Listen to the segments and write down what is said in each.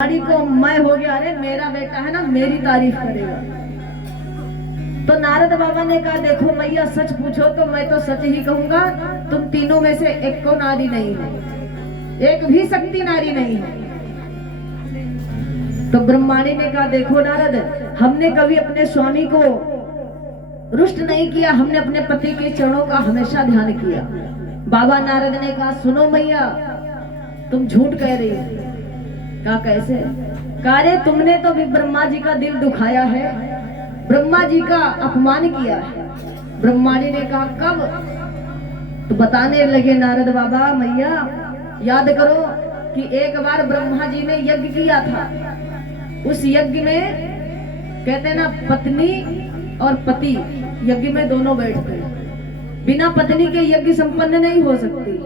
गाड़ी को मैं हो गया, अरे मेरा बेटा है ना मेरी तारीफ करेगा। तो नारद बाबा ने कहा देखो मैया सच पूछो तो मैं तो सच ही कहूंगा, तुम तीनों में से एक को नारी नहीं है, एक भी शक्ति नारी नहीं है। तो ब्रह्माणी ने कहा देखो नारद, हमने कभी अपने स्वामी को रुष्ट नहीं किया, हमने अपने पति के चरणों का हमेशा ध्यान किया। बाबा नारद ने कहा सुनो मैया तुम झूठ कह रही हो। कहा कैसे? कहा रे तुमने तो भी ब्रह्मा जी का दिल दुखाया है, ब्रह्मा जी का अपमान किया है। ब्रह्माणी ने कहा कब? तो बताने लगे नारद बाबा मैया याद करो कि एक बार ब्रह्मा जी ने यज्ञ किया था, उस यज्ञ में कहते हैं ना पत्नी और पति यज्ञ में दोनों बैठते हैं, बिना पत्नी के यज्ञ संपन्न नहीं हो सकती,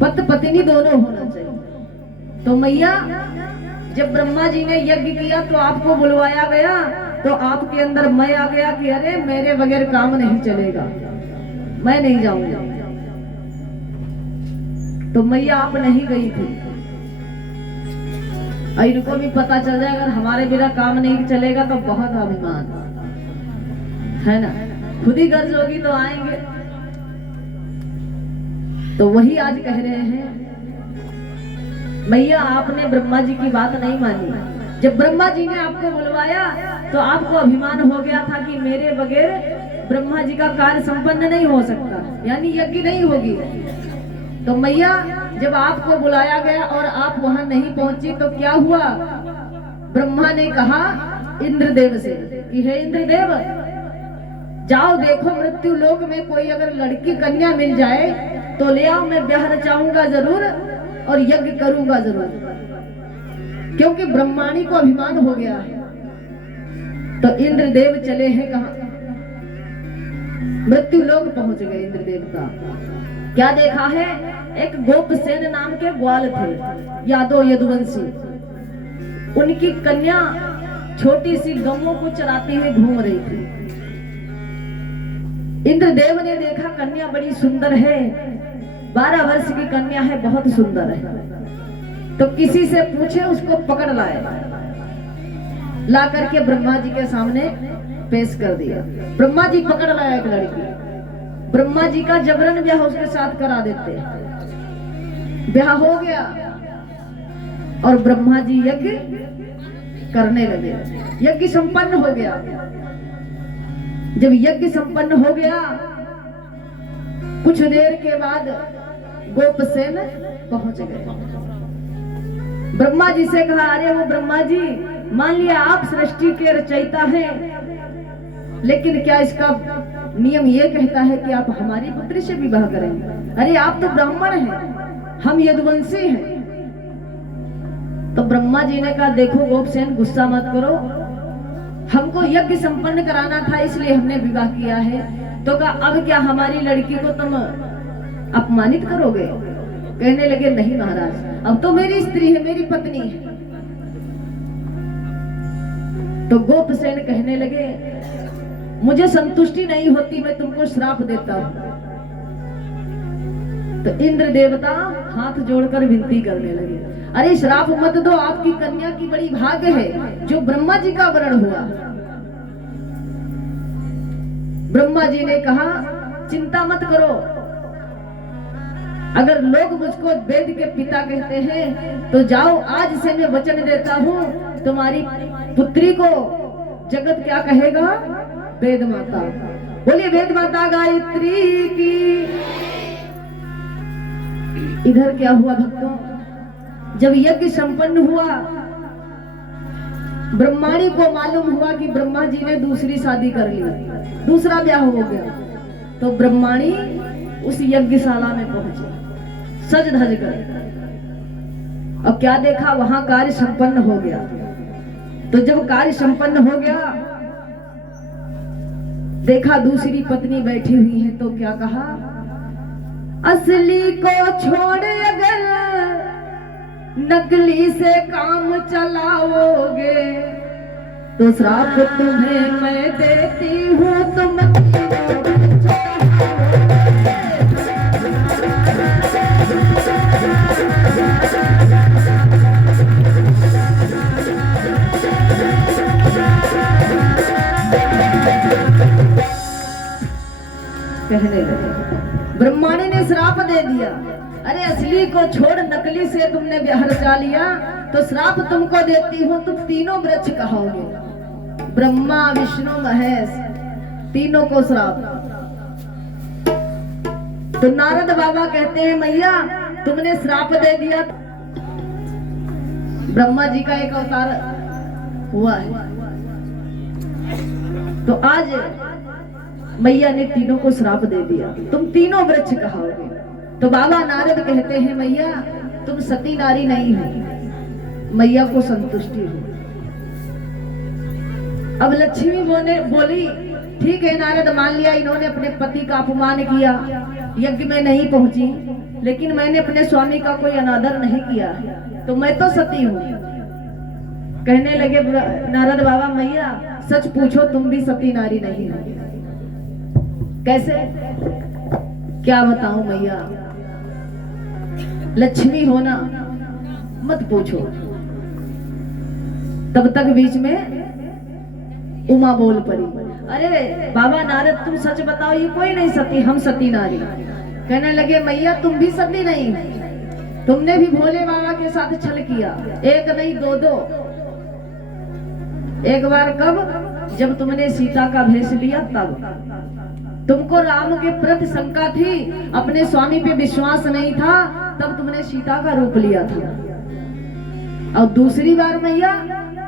पति पत्नी दोनों होना चाहिए। तो मैया जब ब्रह्मा जी ने यज्ञ किया तो आपको बुलवाया गया, तो आपके अंदर मैं आ गया कि अरे मेरे बगैर काम नहीं चलेगा, मैं नहीं जाऊंगा। तो मैया आप नहीं गई थी। इनको भी पता चल जाए अगर हमारे बिना काम नहीं चलेगा तो बहुत अभिमान है ना, खुद ही गर्ज होगी तो आएंगे। तो वही आज कह रहे हैं मैया आपने ब्रह्मा जी की बात नहीं मानी। जब ब्रह्मा जी ने आपको बुलवाया तो आपको अभिमान हो गया था कि मेरे बगैर ब्रह्मा जी का कार्य संपन्न नहीं हो सकता, यानी यज्ञ नहीं होगी। तो मैया जब आपको बुलाया गया और आप वहां नहीं पहुंची तो क्या हुआ? ब्रह्मा ने कहा इंद्रदेव से कि हे इंद्रदेव जाओ देखो मृत्यु लोक में कोई अगर लड़की कन्या मिल जाए तो ले आओ, मैं ब्याह रचाऊंगा जरूर और यज्ञ करूंगा जरूर, क्योंकि ब्रह्माणी को अभिमान हो गया है। तो इंद्रदेव चले हैं कहा? मृत्यु लोक पहुंच गए इंद्र देवता। क्या देखा है? एक गोपसेन नाम के ग्वाल थे, यादव यदुवंशी, उनकी कन्या छोटी सी गौओं को चराती हुई घूम रही थी। इंद्रदेव ने देखा कन्या बड़ी सुंदर है, 12 वर्ष की कन्या है, बहुत सुंदर है। तो किसी से पूछे उसको पकड़ लाए, ला करके ब्रह्मा जी के सामने पेश कर दिया। ब्रह्मा जी पकड़ लाया एक लड़की, ब्रह्मा जी का जबरन ब्याह उसके साथ करा देते। ब्याह हो गया और ब्रह्मा जी यज्ञ करने लगे, यज्ञ संपन्न हो गया। जब यज्ञ संपन्न हो गया कुछ देर के बाद गोपसेन पहुंच गए। ब्रह्मा जी से कहा अरे वो ब्रह्मा जी मान लिया आप सृष्टि के रचयिता हैं, लेकिन क्या इसका नियम ये कहता है कि आप हमारी पुत्री से विवाह करेंगे? अरे आप तो ब्राह्मण हैं, हम यदुवंशी हैं। तो ब्रह्मा जी ने कहा देखो गोपसेन गुस्सा मत करो, हमको यज्ञ संपन्न कराना था इसलिए हमने विवाह किया है। तो कहा अब क्या हमारी लड़की को तुम अपमानित करोगे? कहने लगे नहीं महाराज, अब तो मेरी स्त्री है, मेरी पत्नी है। तो गोपसेन कहने लगे मुझे संतुष्टि नहीं होती, मैं तुमको श्राप देता हूं। तो इंद्र देवता हाथ जोड़कर विनती करने लगे अरे श्राप मत दो, आपकी कन्या की बड़ी भाग्य है जो ब्रह्मा जी का वरण हुआ। ब्रह्मा जी ने कहा चिंता मत करो, अगर लोग मुझको वेद के पिता कहते हैं तो जाओ आज से मैं वचन देता हूं तुम्हारी पुत्री को जगत क्या कहेगा? वेद माता। बोलिए वेद माता गायत्री की। इधर क्या हुआ भक्तों? जब यज्ञ संपन्न हुआ ब्रह्माणी को मालूम हुआ कि ब्रह्मा जी ने दूसरी शादी कर ली, दूसरा ब्याह हो गया। तो ब्रह्माणी उस यज्ञशाला में पहुंची सज धज कर। अब क्या देखा? वहां कार्य संपन्न हो गया। तो जब कार्य संपन्न हो गया देखा दूसरी पत्नी बैठी हुई है, तो क्या कहा? असली को छोड़ अगर नकली से काम चलाओगे तो श्राप तुम्हें मैं देती हूँ, तुम कहने लगे, ब्रह्माणी ने श्राप दे दिया, अरे असली को छोड़ नकली से तुमने ब्याह रचा लिया, तो श्राप तुमको देती हूँ, तुम तीनों वृक्ष कहोगे। ब्रह्मा विष्णु महेश तीनों को श्राप। तो नारद बाबा कहते हैं मैया तुमने श्राप दे दिया। ब्रह्मा जी का एक अवतार हुआ है, तो आज मैया ने तीनों को श्राप दे दिया, तुम तीनों वृक्ष कहोगे। तो बाबा नारद कहते हैं मैया तुम सती नारी नहीं हो, मैया को संतुष्टि हो। अब लक्ष्मी बोली ठीक है नारद, मान लिया इन्होंने अपने पति का अपमान किया, यज्ञ में नहीं पहुंची, लेकिन मैंने अपने स्वामी का कोई अनादर नहीं किया, तो मैं तो सती हूँ। कहने लगे नारद बाबा मैया सच पूछो तुम भी सती नारी नहीं हो। कैसे, क्या बताऊं मैया, लक्ष्मी होना मत पूछो। तब तक बीच में उमा बोल पड़ी, अरे बाबा नारद तुम सच बताओ, ये कोई नहीं सती, हम सती नारी। कहने लगे मैया तुम भी सती नहीं, तुमने भी भोले बाबा के साथ छल किया, एक नहीं दो दो। एक बार कब, जब तुमने सीता का भेष लिया तब। तुमको राम के प्रति शंका थी, अपने स्वामी पे विश्वास नहीं था, तब तुमने सीता का रूप लिया था। और दूसरी बार मैया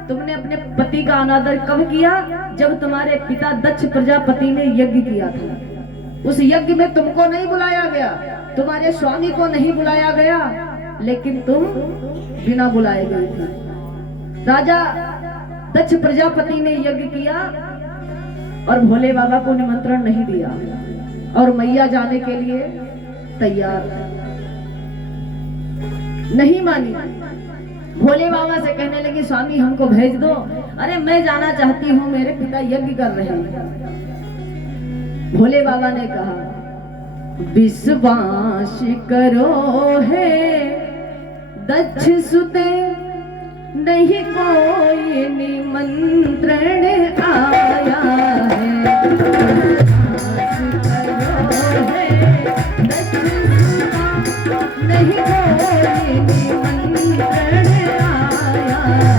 तुमने अपने पति का अनादर कब किया, जब तुम्हारे पिता दक्ष प्रजापति ने यज्ञ किया था। उस यज्ञ में तुमको नहीं बुलाया गया, तुम्हारे स्वामी को नहीं बुलाया गया, लेकिन तुम बिना बुलाए गए थे। राजा दक्ष प्रजापति ने यज्ञ किया और भोले बाबा को निमंत्रण नहीं दिया, और मैया जाने के लिए तैयार नहीं मानी। भोले बाबा से कहने लगी स्वामी हमको भेज दो। अरे मैं जाना चाहती हूँ, मेरे पिता यज्ञ कर रहे हैं। भोले बाबा ने कहा विश्वास करो है दक्ष सुते, नहीं कोई निमंत्रण आया है। नहीं कोई निमंत्रण आया है।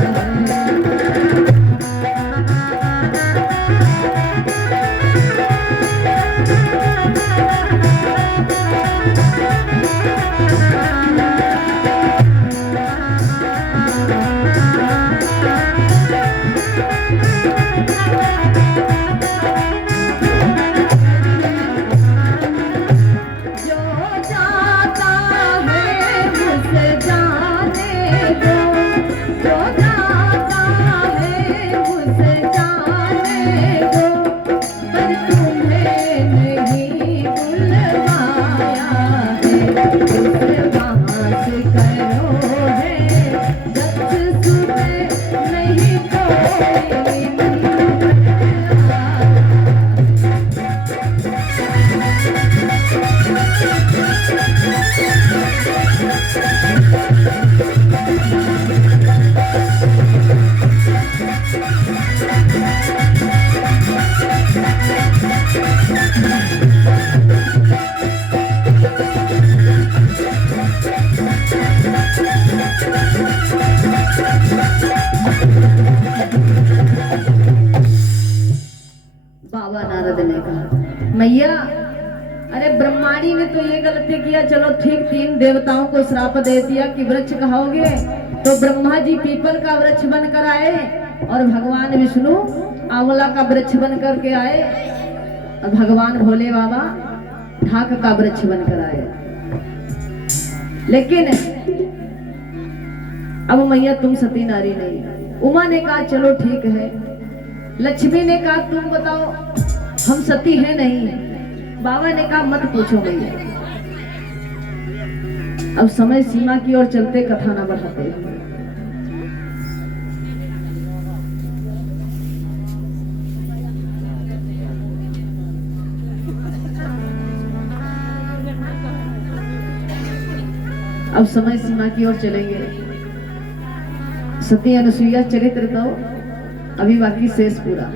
बाबा नारद ने कहा मैया अरे ब्रह्माणी ने तो ये गलती किया, चलो ठीक 3 देवताओं को श्राप दे दिया कि वृक्ष कहोगे, तो ब्रह्मा जी पीपल का वृक्ष बनकर आए और भगवान विष्णु आंवला का वृक्ष बन करके आए और भगवान भोले बाबा ढाक का वृक्ष बनकर आए। लेकिन अब मैया तुम सती नारी नहीं। उमा ने कहा चलो ठीक है। लक्ष्मी ने कहा तुम बताओ हम सती है नहीं। बाबा ने कहा मत पूछो मैया। अब समय सीमा की ओर चलते कथा ना बढ़ाते। अब समय सीमा की ओर चलेंगे। सती अनुसुईया चरित्र तो अभी बाकी शेष पूरा।